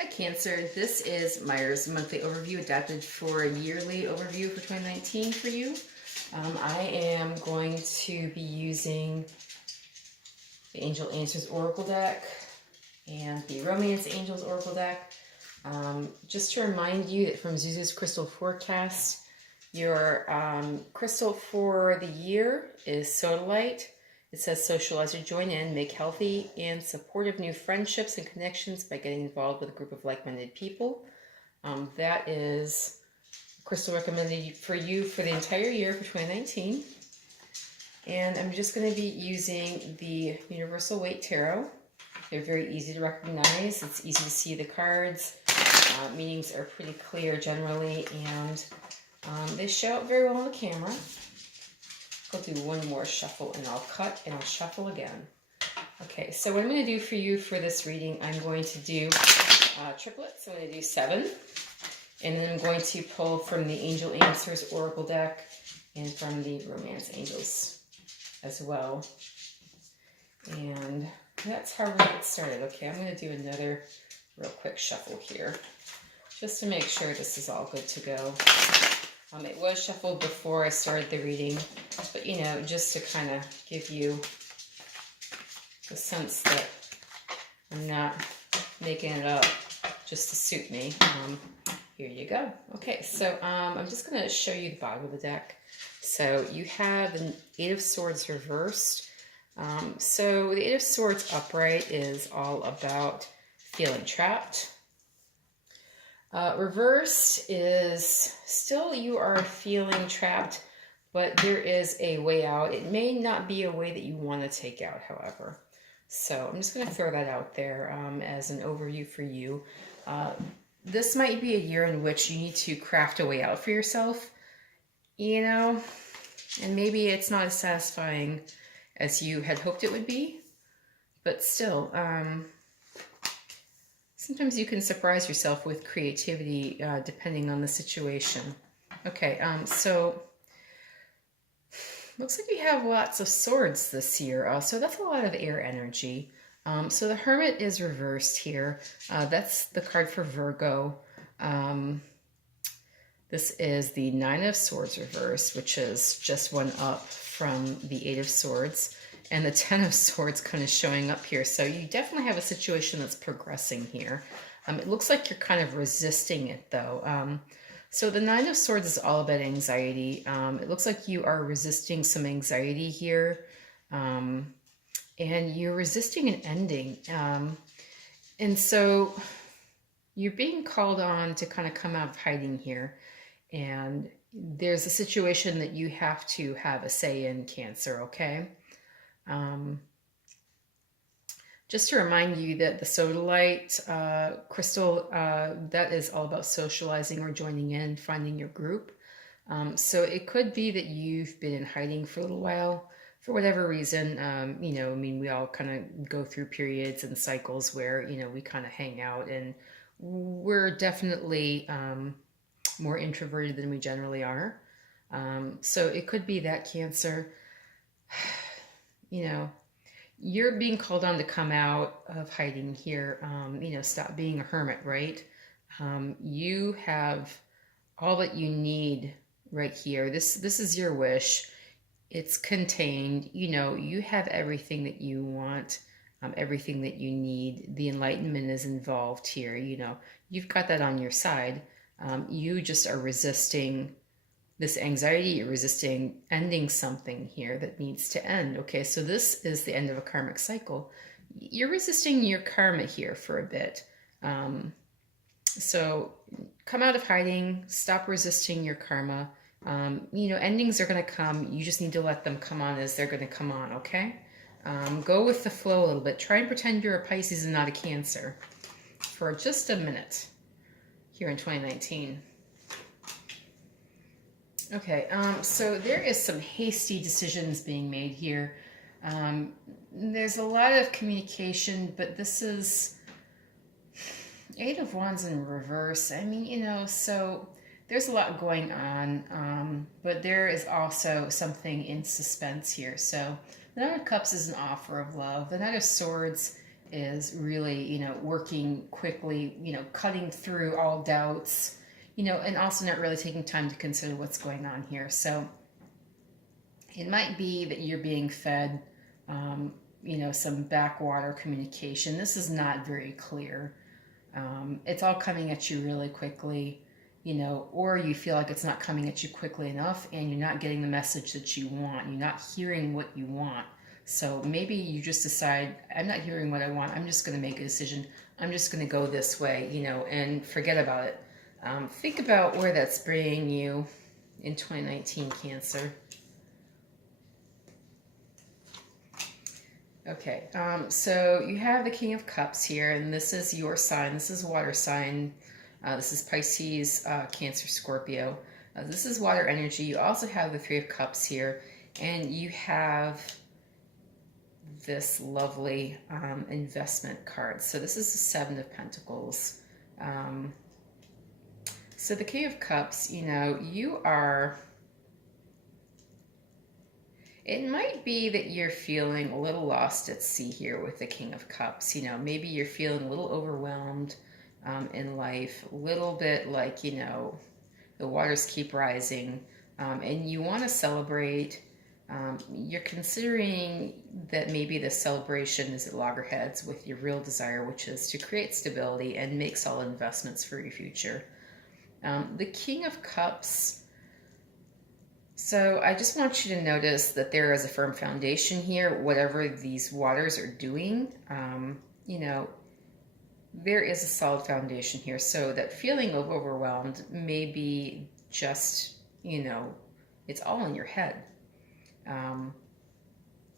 Hi Cancer, this is Meyer's monthly overview adapted for a yearly overview for 2019 for you. I am going to be using the Angel Answers Oracle deck and the Romance Angels Oracle deck. Just to remind you that from Zuzu's Crystal Forecast, your crystal for the year is Sodalite. It says socialize or join in, make healthy and supportive new friendships and connections by getting involved with a group of like-minded people. That is crystal recommended for you for the entire year for 2019. And I'm just going to be using the Universal Weight Tarot. They're very easy to recognize. It's easy to see the cards. Meanings are pretty clear generally, and they show up very well on the camera. I'll do one more shuffle and I'll cut and I'll shuffle again. Okay, so what I'm going to do for you for this reading, I'm going to do triplets. I'm going to do 7. And then I'm going to pull from the Angel Answers Oracle deck and from the Romance Angels as well. And that's how we're going to get started. Okay, I'm going to do another real quick shuffle here just to make sure this is all good to go. It was shuffled before I started the reading, but you know, just to kind of give you the sense that I'm not making it up just to suit me. Here you go. Okay, so I'm just going to show you the bottom of the deck. So you have the 8 of Swords reversed. So the 8 of Swords upright is all about feeling trapped. Reversed is still you are feeling trapped, but there is a way out. It may not be a way that you want to take out, however. So I'm just going to throw that out there as an overview for you. This might be a year in which you need to craft a way out for yourself, you know, and maybe it's not as satisfying as you had hoped it would be, but still, sometimes you can surprise yourself with creativity depending on the situation. Okay, so looks like we have lots of swords this year, so that's a lot of air energy. So the Hermit is reversed here. That's the card for Virgo. This is the 9 of Swords reversed, which is just one up from the 8 of Swords. And the 10 of Swords kind of showing up here. So you definitely have a situation that's progressing here. It looks like you're kind of resisting it, though. So the 9 of Swords is all about anxiety. It looks like you are resisting some anxiety here. And you're resisting an ending. And so you're being called on to kind of come out of hiding here. And there's a situation that you have to have a say in, Cancer, okay? Just to remind you that the Sodalite crystal, that is all about socializing or joining in, finding your group. So it could be that you've been in hiding for a little while for whatever reason. You know, I mean, we all kind of go through periods and cycles where, you know, we kind of hang out, and we're definitely more introverted than we generally are. So it could be that, Cancer. You know, you're being called on to come out of hiding here. You know, stop being a hermit, right? You have all that you need right here. This is your wish. It's contained. You know, you have everything that you want, everything that you need. The enlightenment is involved here. You know, you've got that on your side. You just are resisting this anxiety. You're resisting ending something here that needs to end. Okay, so this is the end of a karmic cycle. You're resisting your karma here for a bit. So come out of hiding, stop resisting your karma. You know, endings are going to come. You just need to let them come on as they're going to come on, okay? Go with the flow a little bit. Try and pretend you're a Pisces and not a Cancer for just a minute here in 2019. Okay, so there is some hasty decisions being made here. There's a lot of communication, but this is 8 of Wands in reverse. I mean, you know, so there's a lot going on, but there is also something in suspense here. So the Knight of Cups is an offer of love. The Knight of Swords is really, working quickly, cutting through all doubts, and also not really taking time to consider what's going on here. So it might be that you're being fed, some backwater communication. This is not very clear. It's all coming at you really quickly, or you feel like it's not coming at you quickly enough and you're not getting the message that you want. You're not hearing what you want. So maybe you just decide, I'm not hearing what I want. I'm just going to make a decision. I'm just going to go this way, and forget about it. Think about where that's bringing you in 2019, Cancer. Okay, so you have the King of Cups here, and this is your sign. This is water sign. This is Pisces, Cancer, Scorpio. This is water energy. You also have the Three of Cups here, and you have this lovely investment card. So this is the Seven of Pentacles. So the King of Cups, you are... It might be that you're feeling a little lost at sea here with the King of Cups. Maybe you're feeling a little overwhelmed in life, a little bit like, the waters keep rising, and you want to celebrate. You're considering that maybe the celebration is at loggerheads with your real desire, which is to create stability and make solid investments for your future. The King of Cups... So I just want you to notice that there is a firm foundation here, whatever these waters are doing, there is a solid foundation here. So that feeling of overwhelmed may be just, it's all in your head.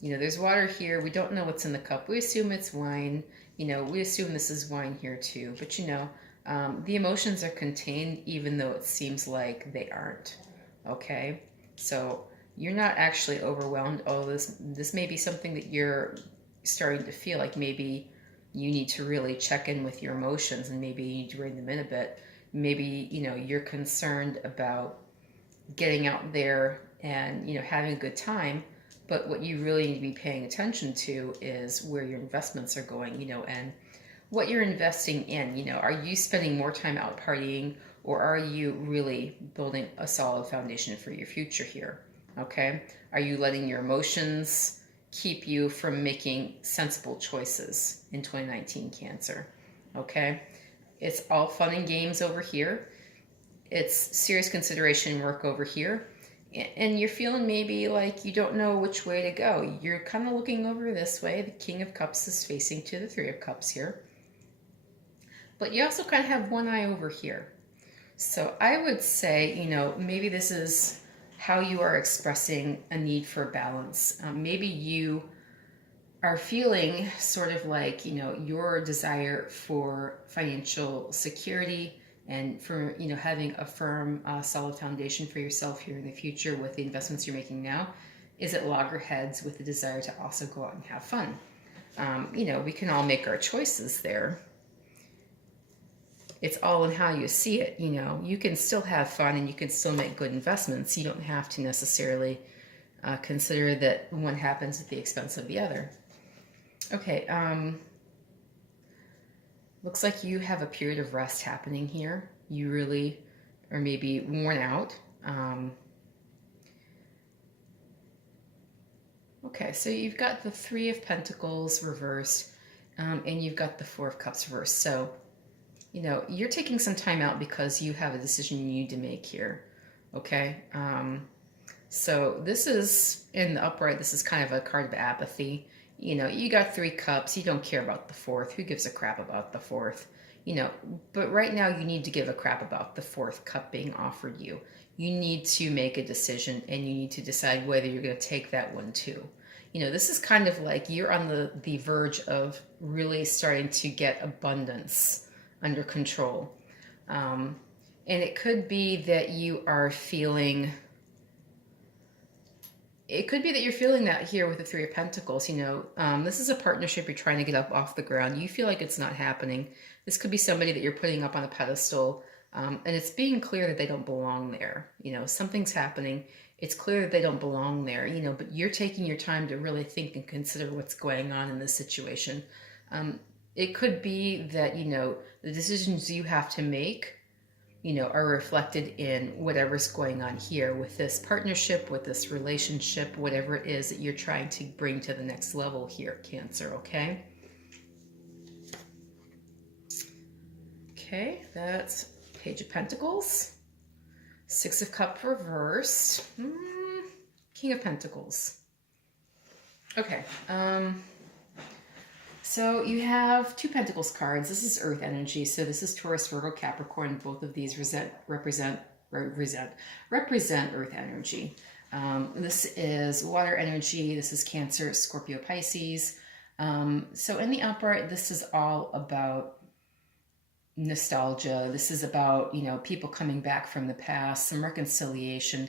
There's water here. We don't know what's in the cup. We assume it's wine. We assume this is wine here too. But, the emotions are contained even though it seems like they aren't. Okay? So you're not actually overwhelmed. Oh, this may be something that you're starting to feel like maybe you need to really check in with your emotions and maybe you need to rein them in a bit. Maybe, you're concerned about getting out there and, having a good time. But what you really need to be paying attention to is where your investments are going, and what you're investing in. Are you spending more time out partying, or are you really building a solid foundation for your future here? Okay? Are you letting your emotions keep you from making sensible choices in 2019, Cancer? Okay? It's all fun and games over here. It's serious consideration work over here. And you're feeling maybe like you don't know which way to go. You're kind of looking over this way. The King of Cups is facing to the Three of Cups here. But you also kind of have one eye over here. So I would say, maybe this is how you are expressing a need for balance. Maybe you are feeling sort of like, your desire for financial security and for, having a firm, solid foundation for yourself here in the future with the investments you're making now is at loggerheads with the desire to also go out and have fun. We can all make our choices there. It's all in how you see it. You can still have fun and you can still make good investments. You don't have to necessarily consider that one happens at the expense of the other. Okay, looks like you have a period of rest happening here. You really are maybe worn out. Okay, so you've got the Three of Pentacles reversed, and you've got the Four of Cups reversed. So you're taking some time out because you have a decision you need to make here, okay? So this is, in the upright, this is kind of a card of apathy. You got Three Cups, you don't care about the fourth. Who gives a crap about the fourth? But right now you need to give a crap about the fourth cup being offered you. You need to make a decision and you need to decide whether you're going to take that one too. This is kind of like you're on the verge of really starting to get abundance under control. And it could be that you are feeling, it could be that you're feeling that here with the Three of Pentacles. This is a partnership you're trying to get up off the ground. You feel like it's not happening. This could be somebody that you're putting up on a pedestal, and it's being clear that they don't belong there. Something's happening. It's clear that they don't belong there, but you're taking your time to really think and consider what's going on in this situation. it could be that, the decisions you have to make, are reflected in whatever's going on here with this partnership, with this relationship, whatever it is that you're trying to bring to the next level here, Cancer, okay? Okay, that's Page of Pentacles, Six of Cups reversed, King of Pentacles. Okay, so you have two Pentacles cards. This is Earth energy. So this is Taurus, Virgo, Capricorn. Both of these represent Earth energy. This is water energy. This is Cancer, Scorpio, Pisces. So in the upright, this is all about nostalgia. This is about, people coming back from the past, some reconciliation.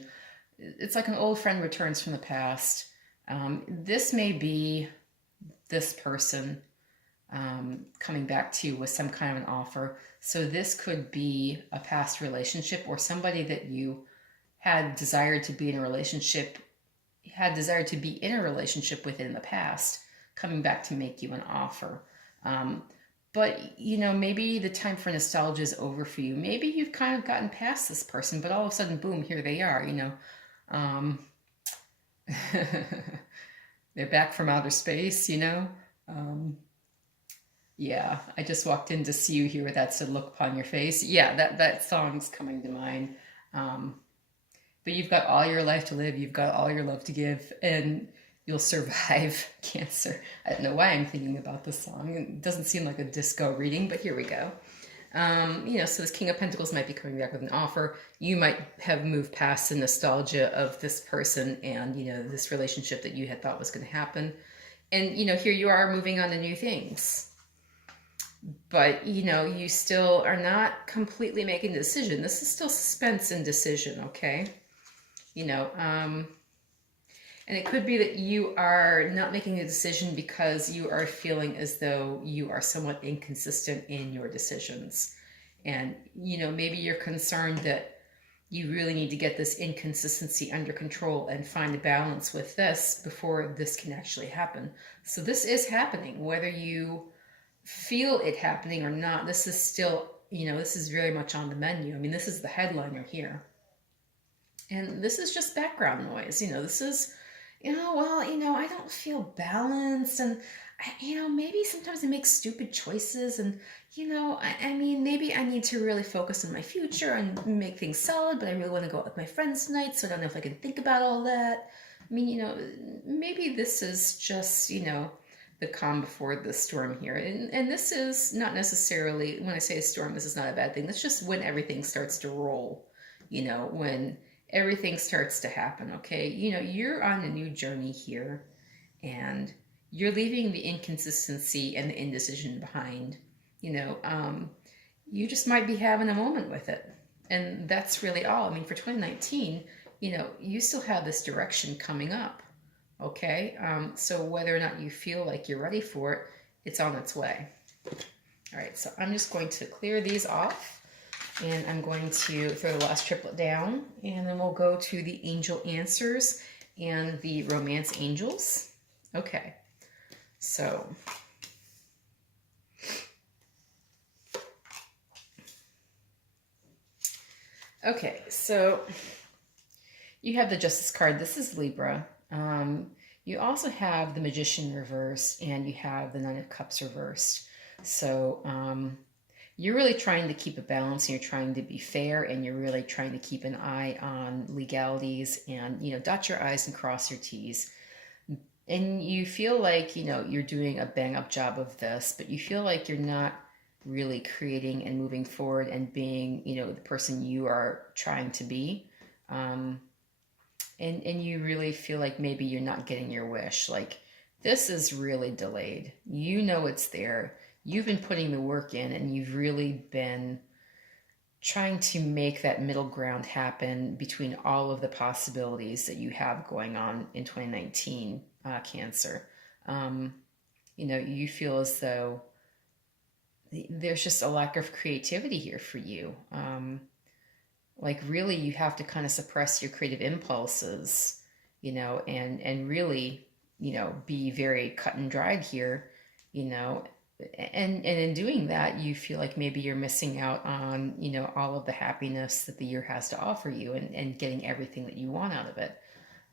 It's like an old friend returns from the past. This may be this person coming back to you with some kind of an offer. So this could be a past relationship or somebody that you had desired to be in a relationship with in the past, coming back to make you an offer. But, maybe the time for nostalgia is over for you. Maybe you've kind of gotten past this person, but all of a sudden, boom, here they are, They're back from outer space, Yeah, I just walked in to see you here with that said look upon your face. Yeah, that song's coming to mind. But you've got all your life to live. You've got all your love to give, and you'll survive, Cancer. I don't know why I'm thinking about this song. It doesn't seem like a disco reading, but here we go. So this King of Pentacles might be coming back with an offer. You might have moved past the nostalgia of this person and, this relationship that you had thought was going to happen. And, here you are moving on to new things. But, you still are not completely making a decision. This is still suspense and decision, okay? And it could be that you are not making a decision because you are feeling as though you are somewhat inconsistent in your decisions. And, maybe you're concerned that you really need to get this inconsistency under control and find a balance with this before this can actually happen. So this is happening, whether you feel it happening or not. This is still, this is very much on the menu. I mean, this is the headliner here. And this is just background noise. This is, I don't feel balanced, and, maybe sometimes I make stupid choices, and, maybe I need to really focus on my future and make things solid, but I really want to go out with my friends tonight, so I don't know if I can think about all that. I mean, maybe this is just, the calm before the storm here. And this is not necessarily, when I say a storm, this is not a bad thing. That's just when everything starts to roll, when everything starts to happen, okay? You're on a new journey here, and you're leaving the inconsistency and the indecision behind. You just might be having a moment with it. And that's really all. I mean, for 2019, you still have this direction coming up. Okay, so whether or not you feel like you're ready for it, it's on its way. All right, so I'm just going to clear these off, and I'm going to throw the last triplet down, and then we'll go to the angel answers and the romance angels. Okay, so you have the Justice card. This is Libra. You also have the Magician reversed, and you have the Nine of Cups reversed. So you're really trying to keep a balance, and you're trying to be fair, and you're really trying to keep an eye on legalities and, dot your I's and cross your T's. And you feel like, you're doing a bang-up job of this, but you feel like you're not really creating and moving forward and being, the person you are trying to be. And you really feel like maybe you're not getting your wish. Like, this is really delayed. It's there. You've been putting the work in, and you've really been trying to make that middle ground happen between all of the possibilities that you have going on in 2019, Cancer. You feel as though there's just a lack of creativity here for you. Like, really, you have to kind of suppress your creative impulses, and really, be very cut and dried here, and in doing that, you feel like maybe you're missing out on, all of the happiness that the year has to offer you, and getting everything that you want out of it.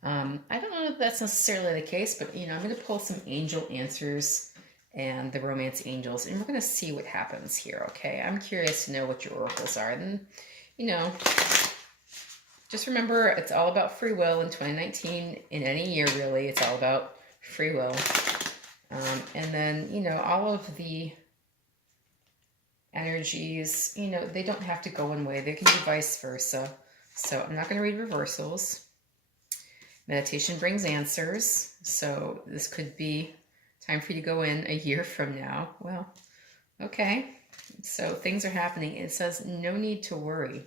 I don't know if that's necessarily the case, but I'm going to pull some angel answers and the romance angels, and we're going to see what happens here. Okay, I'm curious to know what your oracles are, and just remember, it's all about free will in 2019. In any year, really, it's all about free will. And then, all of the energies, they don't have to go one way. They can be vice versa. So I'm not going to read reversals. Meditation brings answers. So this could be time for you to go in a year from now. Well, okay. So things are happening. It says no need to worry.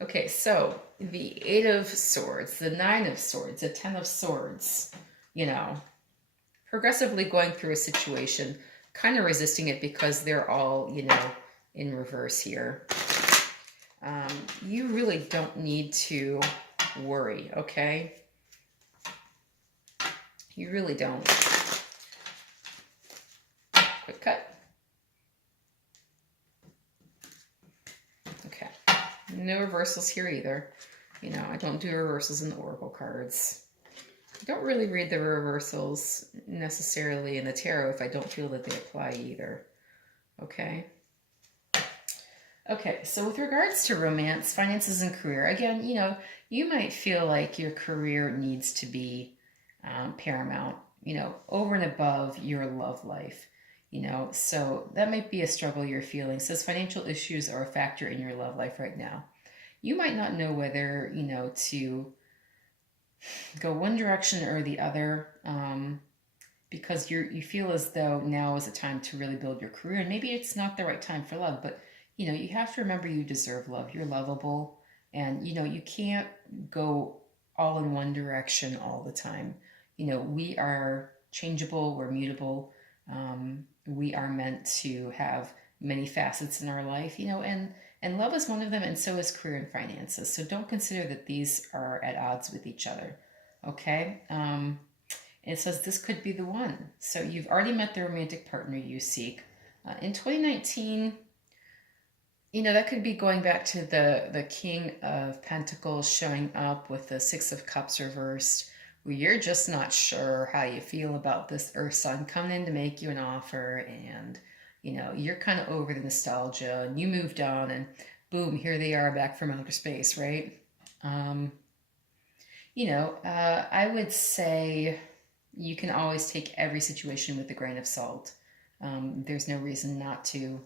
Okay, so the 8 of Swords, the 9 of Swords, the 10 of Swords, progressively going through a situation, kind of resisting it because they're all, in reverse here. You really don't need to worry, okay? You really don't. Quick cut. Okay. No reversals here either. I don't do reversals in the oracle cards. I don't really read the reversals necessarily in the tarot if I don't feel that they apply either. Okay. Okay, so with regards to romance, finances, and career, again, you might feel like your career needs to be paramount, over and above your love life, so that might be a struggle you're feeling. It says financial issues are a factor in your love life right now. You might not know whether, to go one direction or the other, because you feel as though now is a time to really build your career, and maybe it's not the right time for love, but you have to remember you deserve love. You're lovable, and you can't go all in one direction all the time. We are changeable, we're mutable, we are meant to have many facets in our life, and love is one of them, and so is career and finances. So don't consider that these are at odds with each other, okay? It says this could be the one. So you've already met the romantic partner you seek. In 2019, that could be going back to the King of Pentacles showing up with the 6 of Cups reversed, where you're just not sure how you feel about this Earth Sun coming in to make you an offer, and you're kind of over the nostalgia, and you moved on, and boom, here they are back from outer space, right? I would say you can always take every situation with a grain of salt. There's no reason not to.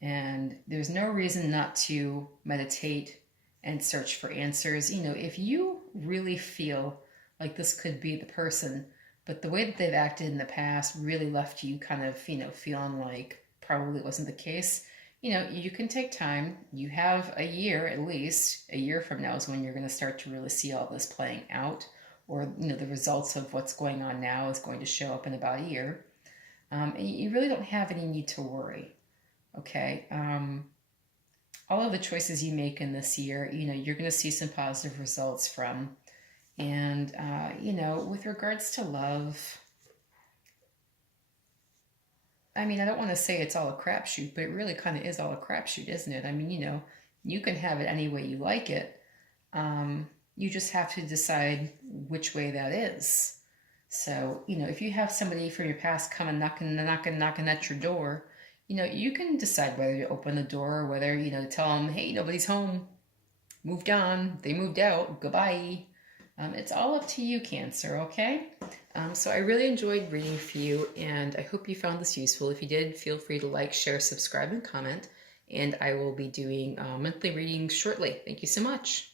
And there's no reason not to meditate and search for answers. If you really feel like this could be the person, but the way that they've acted in the past really left you kind of, feeling like probably wasn't the case, you can take time. You have a year, at least a year from now is when you're going to start to really see all this playing out, or, the results of what's going on now is going to show up in about a year. And you really don't have any need to worry. Okay. All of the choices you make in this year, you're going to see some positive results from. And, with regards to love, I don't want to say it's all a crapshoot, but it really kind of is all a crapshoot, isn't it? You can have it any way you like it. You just have to decide which way that is. So, if you have somebody from your past coming knocking at your door, you can decide whether to open the door or whether, to tell them, hey, nobody's home, moved on, they moved out, goodbye. It's all up to you, Cancer, okay? So I really enjoyed reading for you, and I hope you found this useful. If you did, feel free to like, share, subscribe, and comment, and I will be doing monthly readings shortly. Thank you so much.